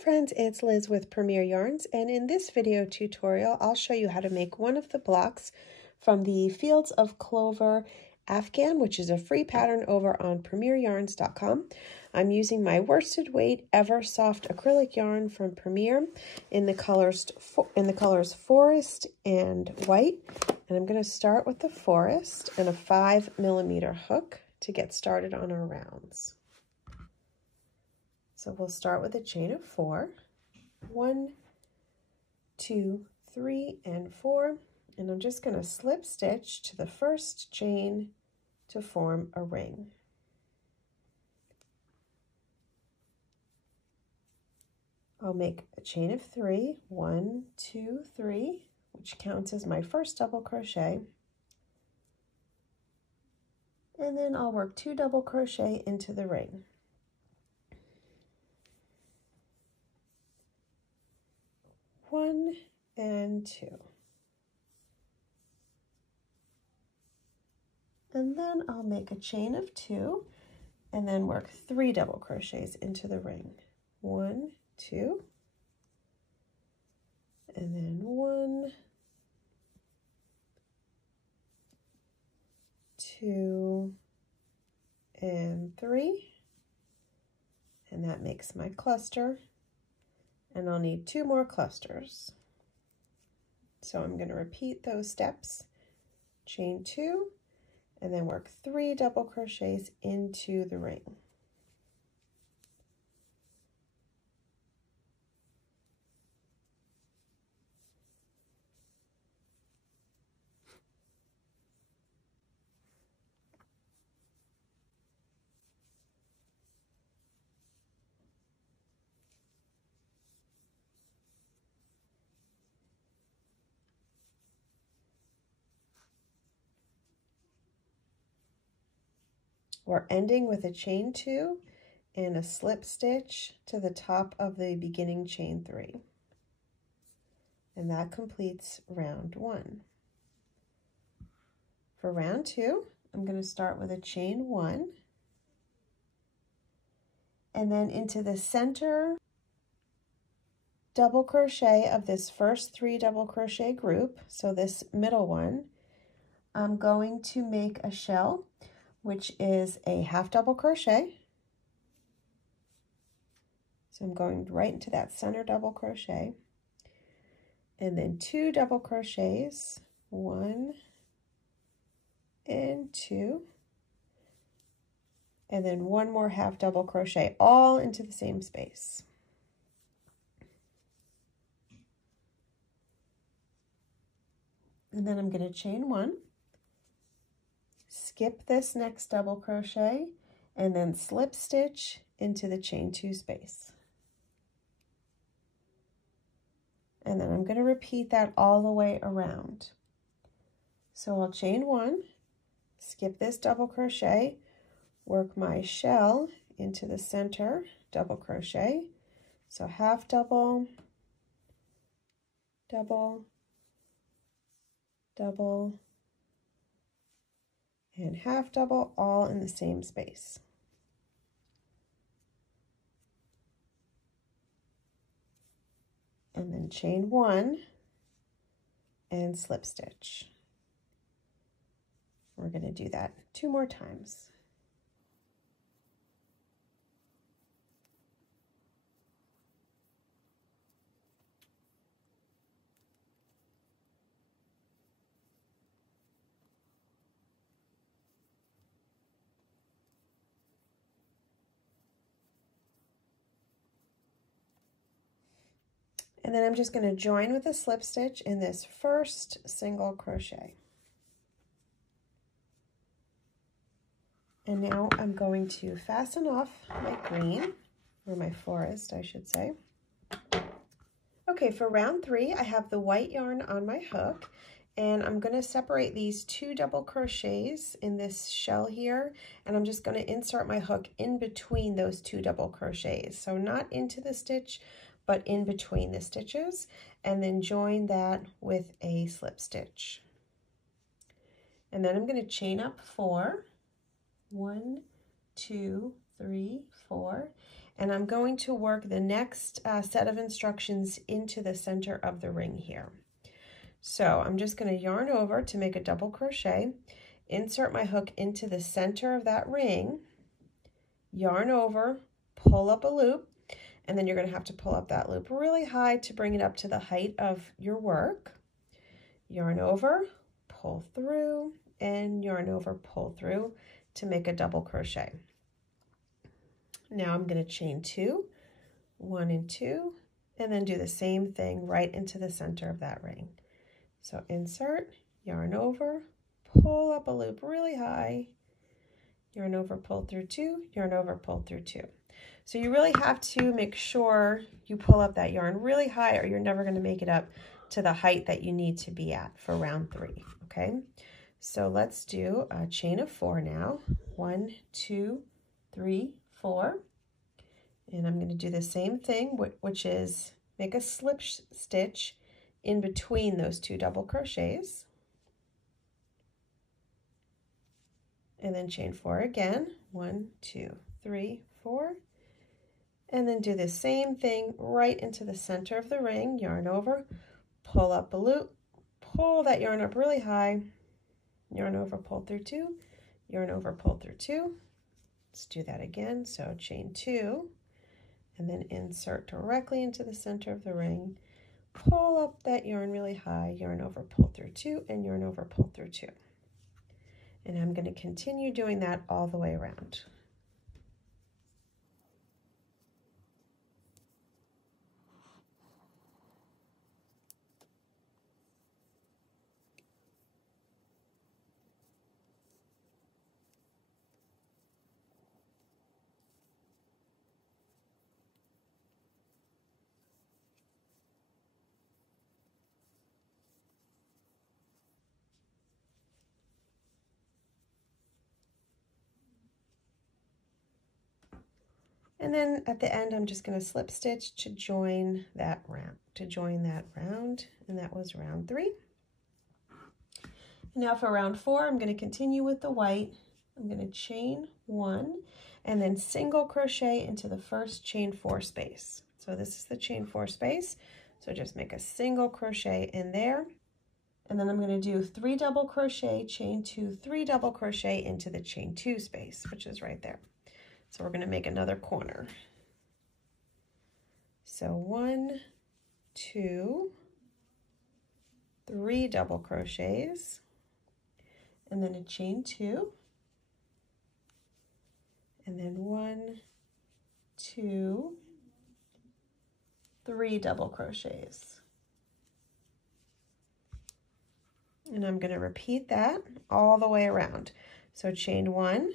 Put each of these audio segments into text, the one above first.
friends, it's Liz with Premier Yarns, and in this video tutorial I'll show you how to make one of the blocks from the Fields of Clover Afghan, which is a free pattern over on premieryarns.com. I'm using my worsted weight Ever Soft acrylic yarn from Premier in the colors forest and white, and I'm going to start with the forest and a 5mm hook to get started on our rounds. So we'll start with a chain of 4, 1, 2, 3, and 4, and I'm just going to slip stitch to the first chain to form a ring. I'll make a chain of 3, 1, 2, 3, which counts as my first double crochet, and then I'll work 2 double crochet into the ring. One and 2. And then I'll make a chain of 2 and then work 3 double crochets into the ring. 1, 2, and then 1, 2, and 3, and that makes my cluster. And I'll need 2 more clusters. So I'm going to repeat those steps, chain 2, and then work 3 double crochets into the ring. We're ending with a chain 2 and a slip stitch to the top of the beginning chain 3. And that completes round 1. For round 2, I'm going to start with a chain 1 and then into the center double crochet of this first 3 double crochet group, so this middle one, I'm going to make a shell, which is a half double crochet. So I'm going right into that center double crochet, and then 2 double crochets, 1 and 2, and then 1 more half double crochet, all into the same space. And then I'm going to chain 1, skip this next double crochet, and then slip stitch into the chain 2 space. And then I'm going to repeat that all the way around. So I'll chain 1, skip this double crochet, work my shell into the center double crochet. So half double, double, double, and half double, all in the same space. And then chain 1 and slip stitch. We're going to do that 2 more times. And then I'm just going to join with a slip stitch in this first single crochet. And now I'm going to fasten off my green, or my forest, I should say. Okay, for round 3, I have the white yarn on my hook, and I'm going to separate these 2 double crochets in this shell here, and I'm just going to insert my hook in between those 2 double crochets. So not into the stitch, but in between the stitches, and then join that with a slip stitch. And then I'm going to chain up 4, 1, 2, 3, 4, and I'm going to work the next set of instructions into the center of the ring here. So I'm just going to yarn over to make a double crochet, insert my hook into the center of that ring, yarn over, pull up a loop, and then you're going to have to pull up that loop really high to bring it up to the height of your work. Yarn over, pull through, and yarn over, pull through to make a double crochet. Now I'm going to chain 2, 1 and 2, and then do the same thing right into the center of that ring. So insert, yarn over, pull up a loop really high, yarn over, pull through 2, yarn over, pull through 2. So you really have to make sure you pull up that yarn really high, or you're never going to make it up to the height that you need to be at for round 3, okay? So let's do a chain of 4 now. 1, 2, 3, 4. And I'm going to do the same thing, which is make a slip stitch in between those 2 double crochets. And then chain 4 again. 1, 2, 3, 4. And then do the same thing right into the center of the ring. Yarn over, pull up a loop, pull that yarn up really high, yarn over, pull through 2, yarn over, pull through 2. Let's do that again. So chain 2, and then insert directly into the center of the ring. Pull up that yarn really high, yarn over, pull through 2, and yarn over, pull through 2. And I'm going to continue doing that all the way around. And then at the end, I'm just going to slip stitch to join that round, and that was round 3. Now for round 4, I'm going to continue with the white. I'm going to chain 1 and then single crochet into the first chain 4 space. So this is the chain 4 space. So just make a single crochet in there. And then I'm going to do 3 double crochet, chain 2, 3 double crochet into the chain 2 space, which is right there. So we're going to make another corner. So 1, 2, 3 double crochets, and then a chain 2, and then 1, 2, 3 double crochets. And I'm going to repeat that all the way around. So chain 1,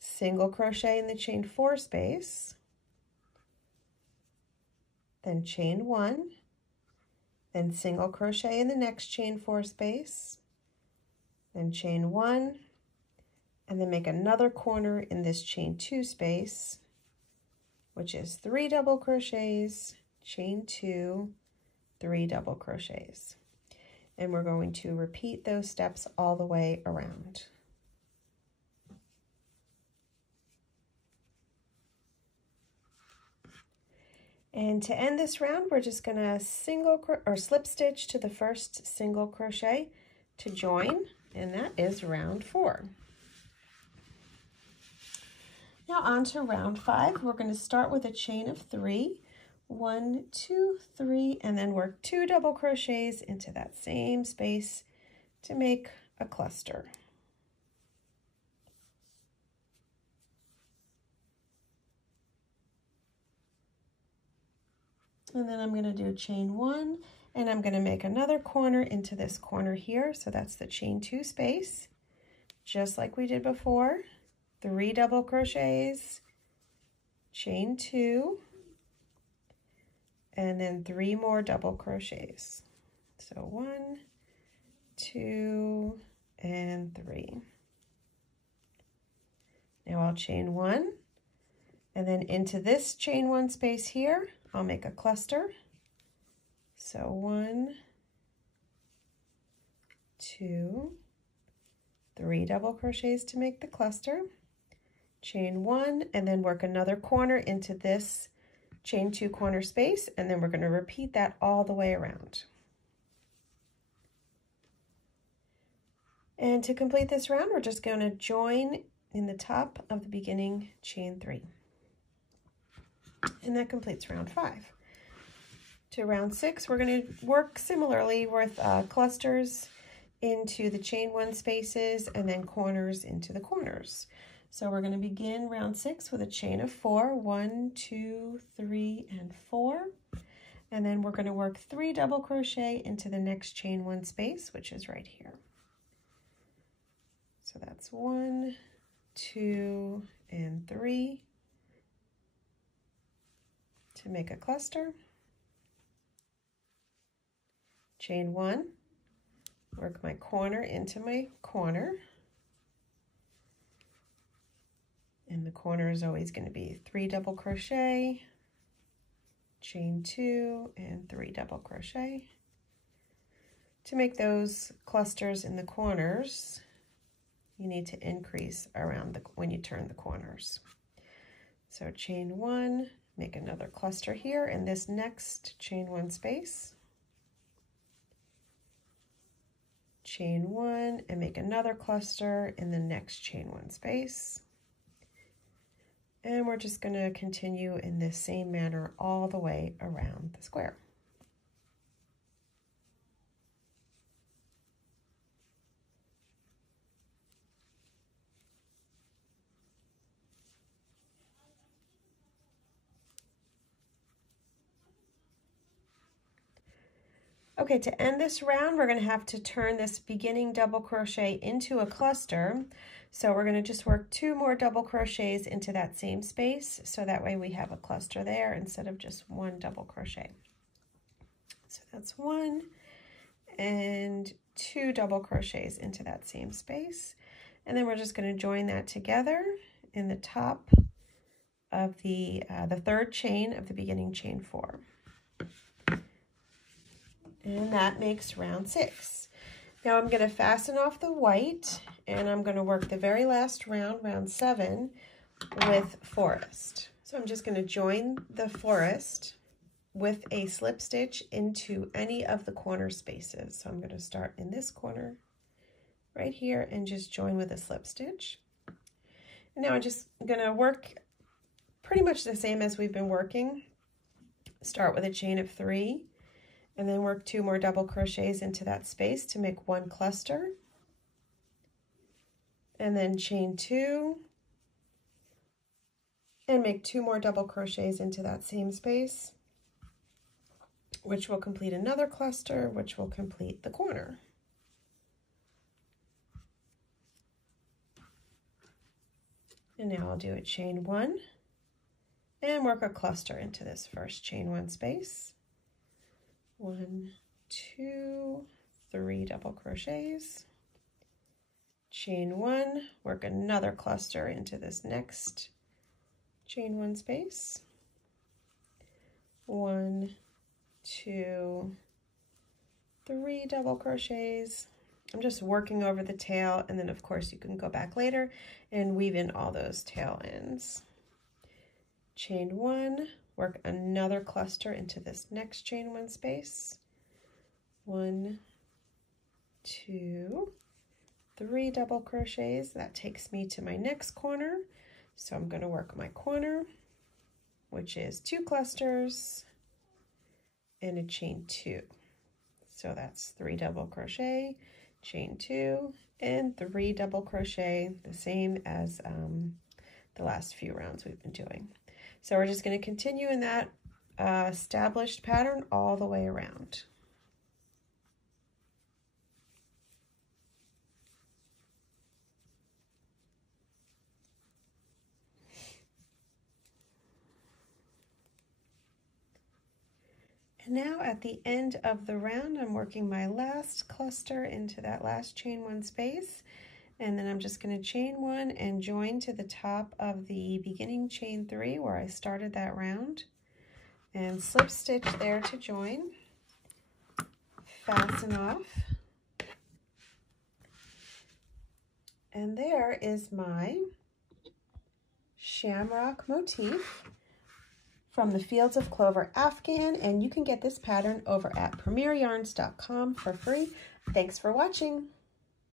single crochet in the chain 4 space, then chain 1, then single crochet in the next chain 4 space, then chain 1, and then make another corner in this chain 2 space, which is 3 double crochets, chain 2, 3 double crochets. And we're going to repeat those steps all the way around. And to end this round, we're just going to slip stitch to the first single crochet to join, and that is round 4. Now on to round 5. We're going to start with a chain of 3, 1, 2, 3, and then work 2 double crochets into that same space to make a cluster. And then I'm going to do chain 1, and I'm going to make another corner into this corner here. So that's the chain 2 space, just like we did before. 3 double crochets, chain 2, and then 3 more double crochets. So 1, 2, and 3. Now I'll chain 1, and then into this chain 1 space here, I'll make a cluster. So 1, 2, 3 double crochets to make the cluster, chain 1, and then work another corner into this chain 2 corner space, and then we're going to repeat that all the way around. And to complete this round, we're just going to join in the top of the beginning chain 3. And that completes round 5. To round 6, we're going to work similarly with clusters into the chain 1 spaces and then corners into the corners. So we're going to begin round 6 with a chain of 4, 1, 2, 3, and 4. And then we're going to work 3 double crochet into the next chain 1 space, which is right here. So that's 1, 2, and 3 to make a cluster. Chain 1, work my corner into my corner. And the corner is always going to be 3 double crochet, chain 2, and 3 double crochet. To make those clusters in the corners, you need to increase around when you turn the corners. So chain 1, make another cluster here in this next chain 1 space. Chain 1 and make another cluster in the next chain 1 space. And we're just going to continue in this same manner all the way around the square. Okay, to end this round, we're going to have to turn this beginning double crochet into a cluster. So we're going to just work 2 more double crochets into that same space, so that way we have a cluster there instead of just 1 double crochet. So that's 1 and 2 double crochets into that same space. And then we're just going to join that together in the top of the 3rd chain of the beginning chain 4. And that makes round 6. Now I'm going to fasten off the white, and I'm going to work the very last round, round 7, with forest. So I'm just going to join the forest with a slip stitch into any of the corner spaces. So I'm going to start in this corner right here and just join with a slip stitch. And now I'm just going to work pretty much the same as we've been working. Start with a chain of 3. And then work 2 more double crochets into that space to make 1 cluster. And then chain 2 and make 2 more double crochets into that same space, which will complete another cluster, which will complete the corner. And now I'll do a chain 1 and work a cluster into this first chain 1 space. 1, 2, 3 double crochets, chain 1, work another cluster into this next chain 1 space. 1, 2, 3 double crochets. I'm just working over the tail, and then of course you can go back later and weave in all those tail ends. Chain 1, work another cluster into this next chain 1 space. 1, 2, 3 double crochets. That takes me to my next corner. So I'm going to work my corner, which is 2 clusters and a chain 2. So that's 3 double crochet, chain 2, and 3 double crochet, the same as the last few rounds we've been doing. So we're just going to continue in that established pattern all the way around. And now at the end of the round, I'm working my last cluster into that last chain 1 space. And then I'm just going to chain 1 and join to the top of the beginning chain 3 where I started that round, and slip stitch there to join, fasten off, and there is my shamrock motif from the Fields of Clover Afghan, and you can get this pattern over at premieryarns.com for free. Thanks for watching.